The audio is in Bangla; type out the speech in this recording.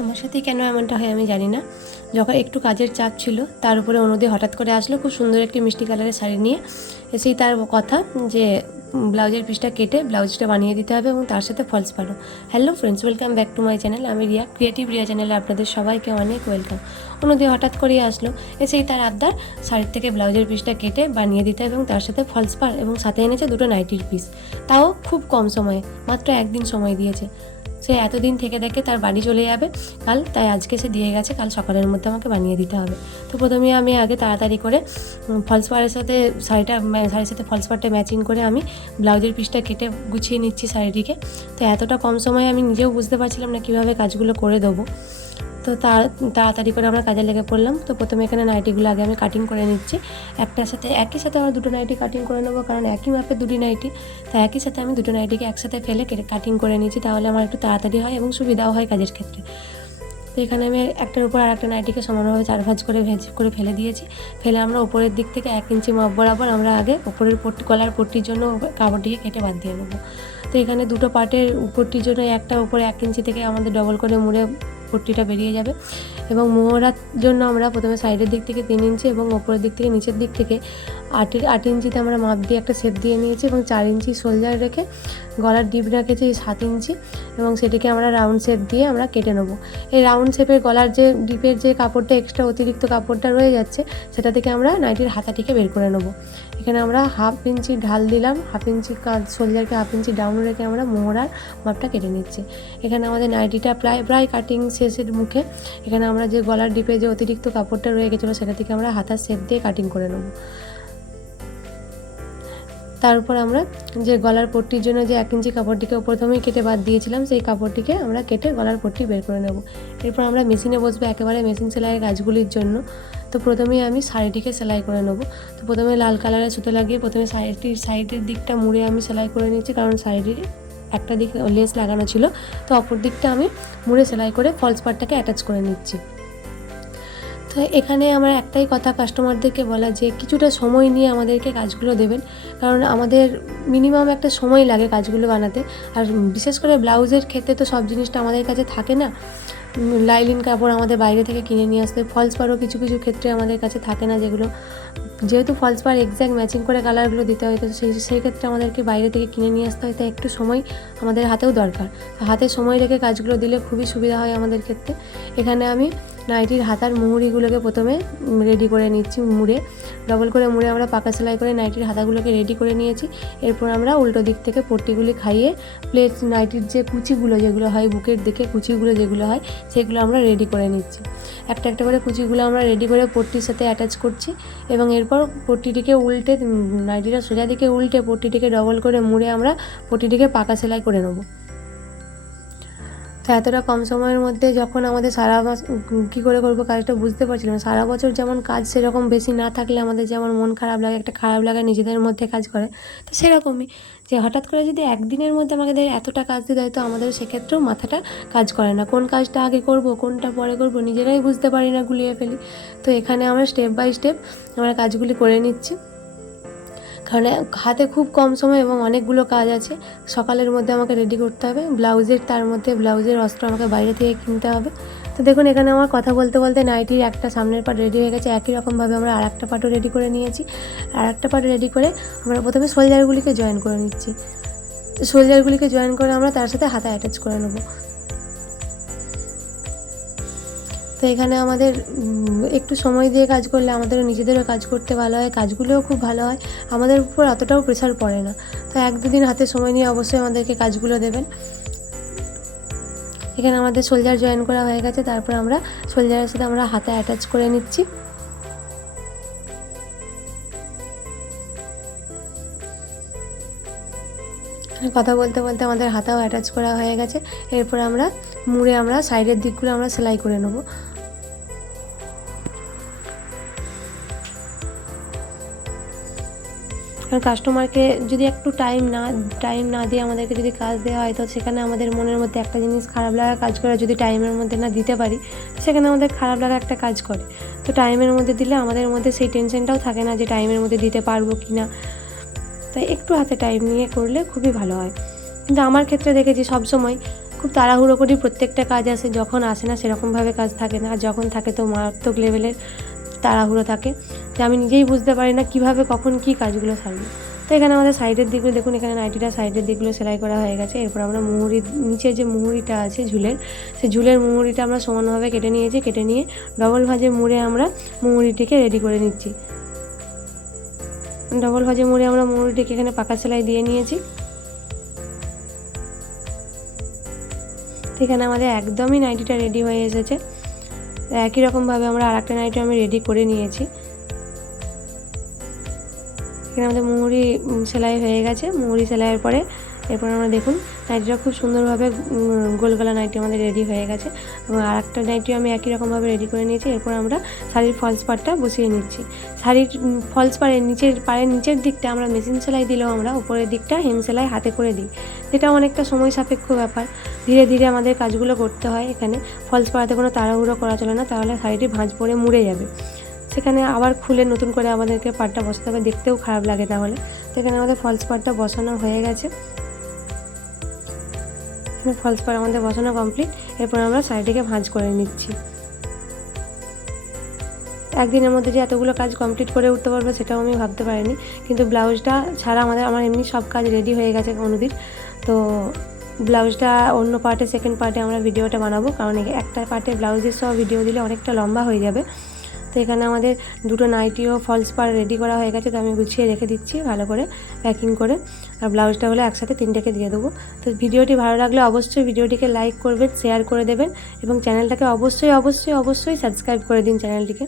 আমার সাথেই কেন এমনটা হয় আমি জানি না। যখন একটু কাজের চাপ ছিল তার উপরে অনুদি হঠাৎ করে আসলো খুব সুন্দর একটি মিষ্টি কালারের শাড়ি নিয়ে। এসেই তার কথা যে ব্লাউজের পিসটা কেটে ব্লাউজটা বানিয়ে দিতে হবে এবং তার সাথে ফলস পাড়ো। Hello friends, welcome back to my channel. আমি রিয়া, ক্রিয়েটিভ রিয়া চ্যানেলে আপনাদের সবাইকে অনেক ওয়েলকাম। অনুদি হঠাৎ করেই আসলো, এসেই তার আবদার শাড়ির থেকে ব্লাউজের পিসটা কেটে বানিয়ে দিতে এবং তার সাথে ফলস পাড় এবং সাথে এনেছে দুটো নাইটির পিস, তাও খুব কম সময়ে, মাত্র একদিন সময় দিয়েছে। সে এতদিন থেকে দেখে তার বাড়ি চলে যাবে কাল, তাই আজকে সে দিয়ে গেছে, কাল সকালের মধ্যে আমাকে বানিয়ে দিতে হবে। তো প্রথমে আমি আগে তাড়াতাড়ি করে ফলস পাড়ের সাথে শাড়ির সাথে ফলস পাড়টা ম্যাচিং করে আমি ব্লাউজের পিসটা কেটে গুছিয়ে নিচ্ছি শাড়িটিকে। তো এতটা কম সময়ে আমি নিজেও বুঝতে পারছিলাম না কীভাবে কাজগুলো করে দেবো। তো তাড়াতাড়ি করে আমরা কাজে লেগে পড়লাম। তো প্রথমে এখানে নাইটিগুলো আগে আমি কাটিং করে নিচ্ছি। একই সাথে আমরা দুটো নাইটি কাটিং করে নেবো, কারণ একই মাপে দুটি নাইটি। তাই একই সাথে আমি দুটো নাইটিকে একসাথে ফেলে কাটিং করে নিচ্ছি, তাহলে আমার একটু তাড়াতাড়ি হয় এবং সুবিধাও হয় কাজের ক্ষেত্রে। তো এখানে আমি একটার উপর আর একটা নাইটিকে সমানভাবে 4 ভাঁজ করে ফেলে দিয়েছি। ফেলে আমরা ওপরের দিক থেকে 1 ইঞ্চি মাপ বরাবর আমরা আগে ওপরের গলার পট্টির জন্য কাপড়টিকে কেটে বাদ দিয়ে নেবো। তো এখানে দুটো পার্টের পট্টির জন্য একটা উপরে 1 ইঞ্চি থেকে আমাদের ডবল করে মুড়ে পট্টিটা বেরিয়ে যাবে। এবং মোহরার জন্য আমরা প্রথমে সাইডের দিক থেকে 3 ইঞ্চি এবং ওপরের দিক থেকে নিচের দিক থেকে 8 ইঞ্চিতে আমরা মাপ দিয়ে একটা শেপ দিয়ে নিয়েছি এবং 4 ইঞ্চি শোল্ডার রেখে গলার ডিপ রেখেছি 7 ইঞ্চি এবং সেটিকে আমরা রাউন্ড শেপ দিয়ে আমরা কেটে নেব। এই রাউন্ড শেপের গলার যে ডিপের যে কাপড়টা এক্সট্রা অতিরিক্ত কাপড়টা রয়ে যাচ্ছে সেটা থেকে আমরা নাইটির হাতাটিকে বের করে নেব। এখানে আমরা 1/2 ইঞ্চি ঢাল দিলাম, 1/2 ইঞ্চি শোল্ডারকে 1/2 ইঞ্চি ডাউন রেখে আমরা মোহরার মাপটা কেটে নিচ্ছি। এখানে আমাদের নাইটিটা প্রায় কাটিং শেষের মুখে। এখানে আমরা যে গলার ডিপে যে অতিরিক্ত কাপড়টা রয়ে গেছিলো সেটা থেকে আমরা হাতার শেপ দিয়ে কাটিং করে নেব। তার উপর আমরা যে গলার পট্টির জন্য যে 1 ইঞ্চি কাপড়টিকে প্রথমেই কেটে বাদ দিয়েছিলাম সেই কাপড়টিকে আমরা কেটে গলার পট্টি বের করে নেব। এরপর আমরা মেশিনে বসবো একেবারে মেশিন সেলাইয়ের কাজগুলির জন্য। তো প্রথমেই আমি শাড়িটিকে সেলাই করে নেব। তো প্রথমে লাল কালারের সুতো লাগিয়ে প্রথমে সাইডের দিকটা মুড়ে আমি সেলাই করে নিচ্ছি, কারণ শাড়িটির একটা দিক লেস লাগানো ছিল। তো অপর দিকটা আমি মুড়ে সেলাই করে ফলস পার্টটাকে অ্যাটাচ করে নিচ্ছি। তো এখানে আমার একটাই কথা কাস্টমারদেরকে বলা, যে কিছুটা সময় নিয়ে আমাদেরকে কাজগুলো দেবেন, কারণ আমাদের মিনিমাম একটা সময় লাগে কাজগুলো বানাতে। আর বিশেষ করে ব্লাউজের ক্ষেত্রে তো সব জিনিসটা আমাদের কাছে থাকে না। লাইলিন কাপড় আমাদের বাইরে থেকে কিনে নিয়ে আসতে, ফলস পাড়ও কিছু ক্ষেত্রে আমাদের কাছে থাকে না, যেহেতু ফলস পাড় এক্স্যাক্ট ম্যাচিং করে কালারগুলো দিতে হয়, তো সেই ক্ষেত্রে আমাদেরকে বাইরে থেকে কিনে নিয়ে আসতে হয়। তাই একটু সময় আমাদের হাতেও দরকার। হাতে সময় রেখে কাজগুলো দিলে খুবই সুবিধা হয় আমাদের ক্ষেত্রে। এখানে আমি নাইটির হাতার মুহুরিগুলোকে প্রথমে রেডি করে নিচ্ছি, ডবল করে মুড়ে আমরা পাকা সেলাই করে নাইটির হাতাগুলোকে রেডি করে নিয়েছি। এরপর আমরা উল্টো দিক থেকে পট্টিগুলি খাইয়ে প্লেট নাইটির যে কুচিগুলো যেগুলো হয়, বুকের দিকে কুচিগুলো যেগুলো হয় সেগুলো আমরা রেডি করে নিচ্ছি। একটা করে কুচিগুলো আমরা রেডি করে পট্টির সাথে অ্যাটাচ করছি এবং এরপর পট্টিটিকে উল্টে, নাইটিটা সোজা দিকে উল্টে পট্টিটিকে ডবল করে মুড়ে আমরা পট্টিটিকে পাকা সেলাই করে নেব। তো এতটা কম সময়ের মধ্যে যখন আমাদের সারা মাস কী করে করবো কাজটা বুঝতে পারছিলাম। সারা বছর যেমন কাজ সেরকম বেশি না থাকলে আমাদের যেমন মন খারাপ লাগে, একটা খারাপ লাগা নিজেদের মধ্যে কাজ করে, তো সেরকমই যে হঠাৎ করে যদি একদিনের মধ্যে আমাদের এতটা কাজ দিতে হয়, তো আমাদের সেক্ষেত্রেও মাথাটা কাজ করে না, কোন কাজটা আগে করব কোনটা পরে করব নিজেরাই বুঝতে পারি না, গুলিয়ে ফেলি। তো এখানে আমরা স্টেপ বাই স্টেপ আমরা কাজগুলি করে নিচ্ছি, কারণ হাতে খুব কম সময় এবং অনেকগুলো কাজ আছে। সকালের মধ্যে আমাকে রেডি করতে হবে তার মধ্যে ব্লাউজের অস্ত্র আমাকে বাইরে থেকে কিনতে হবে। তো দেখুন এখানে আমার কথা বলতে বলতে নাইটির একটা সামনের পার্ট রেডি হয়ে গেছে। একই রকমভাবে আমরা আর একটা পার্টও রেডি করে নিয়েছি। আর একটা পার্ট রেডি করে আমরা প্রথমে শোল্ডারগুলিকে জয়েন করে নিচ্ছি। শোল্ডারগুলিকে জয়েন করে আমরা তার সাথে হাতা অ্যাটাচ করে নেব। তো এখানে আমাদের একটু সময় দিয়ে কাজ করলে আমাদেরও নিজেদেরও কাজ করতে ভালো হয়, কাজগুলোও খুব ভালো হয়, আমাদের উপর অতটাও প্রেশার পড়ে না। তো 1-2 দিন হাতে সময় নিয়ে অবশ্যই আমাদেরকে কাজগুলো দেবেন। এখানে আমাদের শোল্ডার জয়েন করা হয়ে গেছে, তারপর আমরা শোল্ডারের সাথে আমরা হাতে অ্যাটাচ করে নিচ্ছি। কথা বলতে বলতে আমাদের হাতাও অ্যাটাচ করা হয়ে গেছে। এরপর আমরা মুড়ে আমরা সাইডের দিকগুলো আমরা সেলাই করে নেব। কারণ কাস্টমারকে যদি একটু টাইম না দিয়ে আমাদেরকে যদি কাজ দেওয়া হয়, তো সেখানে আমাদের মনের মধ্যে একটা জিনিস খারাপ লাগা কাজ করে। যদি টাইমের মধ্যে না দিতে পারি, সেখানে আমাদের খারাপ লাগা একটা কাজ করে। তো টাইমের মধ্যে দিলে আমাদের মধ্যে সেই টেনশনটাও থাকে না যে টাইমের মধ্যে দিতে পারবো কি না। তাই একটু হাতে টাইম নিয়ে করলে খুবই ভালো হয়। কিন্তু আমার ক্ষেত্রে দেখেছি সবসময় খুব তাড়াহুড়ো করি প্রত্যেকটা কাজ আসে, যখন আসে না সেরকমভাবে কাজ থাকে না, আর যখন থাকে তো মারাত্মক লেভেলের তাড়াহুড়ো থাকে, যে আমি নিজেই বুঝতে পারি না কীভাবে কখন কী কাজগুলো সারবো। তো এখানে আমাদের সাইডের দিকগুলো দেখুন, এখানে নাইটিটা সাইডের দিকগুলো সেলাই করা হয়ে গেছে। এরপর আমরা মুহুরির নিচে যে মুহুরিটা আছে ঝুলের, সেই ঝুলের মুহুরিটা আমরা সমানভাবে কেটে নিয়েছি। কেটে নিয়ে ডবল ভাঁজে মুড়ে আমরা মুহুরিটিকে রেডি করে নিচ্ছি। ডবল ভাঁজে মুড়ে আমরা মুহুরিটিকে এখানে পাকা সেলাই দিয়ে নিয়েছি। এখানে আমাদের একদমই নাইটিটা রেডি হয়ে এসেছে। একই রকমভাবে আমরা আর একটা নাইটি আমি রেডি করে নিয়েছি। এখানে আমাদের মুহুরি সেলাই হয়ে গেছে। মুহুরি সেলাইয়ের পরে এরপর আমরা দেখুন নাইটিটা খুব সুন্দরভাবে গোল গলা নাইটি আমাদের রেডি হয়ে গেছে, এবং আর একটা নাইটিও আমি একই রকমভাবে রেডি করে নিয়েছি। এরপর আমরা শাড়ির ফলস পাড়টা বসিয়ে নিচ্ছি। শাড়ির ফলস পাড়ের নিচের দিকটা আমরা মেশিন সেলাই দিলেও আমরা উপরের দিকটা হেম সেলাই হাতে করে দিই, যেটা অনেকটা সময় সাপেক্ষ ব্যাপার। ধীরে ধীরে আমাদের কাজগুলো করতে হয়। এখানে ফলস পাড়াতে কোনো তাড়াহুড়ো করা চলে না, তাহলে শাড়িটি ভাঁজ পড়ে মুড়ে যাবে। সেখানে আবার খুলে নতুন করে আমাদেরকে পাড়টা বসাতে হবে, দেখতেও খারাপ লাগে তাহলে। তো এখানে আমাদের ফলস পাড়টা বসানো হয়ে গেছে। এখানে ফলস পাড় আমাদের বসানো কমপ্লিট। এরপর আমরা শাড়িটিকে ভাঁজ করে নিচ্ছি। একদিনের মধ্যে যে এতগুলো কাজ কমপ্লিট করে উঠতে পারবো সেটাও আমি ভাবতে পারিনি, কিন্তু ব্লাউজটা ছাড়া আমার এমনি সব কাজ রেডি হয়ে গেছে অনুদির। তো ব্লাউজটা অন্য পার্টে, সেকেন্ড পার্টে আমরা ভিডিওটা বানাবো, কারণ একটা পার্টে ব্লাউজের সব ভিডিও দিলে অনেকটা লম্বা হয়ে যাবে। তো এখানে আমাদের দুটো নাইটিও ফলস পাড় রেডি করা হয়ে গেছে, তো আমি গুছিয়ে রেখে দিচ্ছি ভালো করে প্যাকিং করে। আর ব্লাউজটা হলে একসাথে তিনটেকে দিয়ে দেবো। তো ভিডিওটি ভালো লাগলে অবশ্যই ভিডিওটিকে লাইক করবেন, শেয়ার করে দেবেন, এবং চ্যানেলটাকে অবশ্যই সাবস্ক্রাইব করে দিন চ্যানেলটিকে।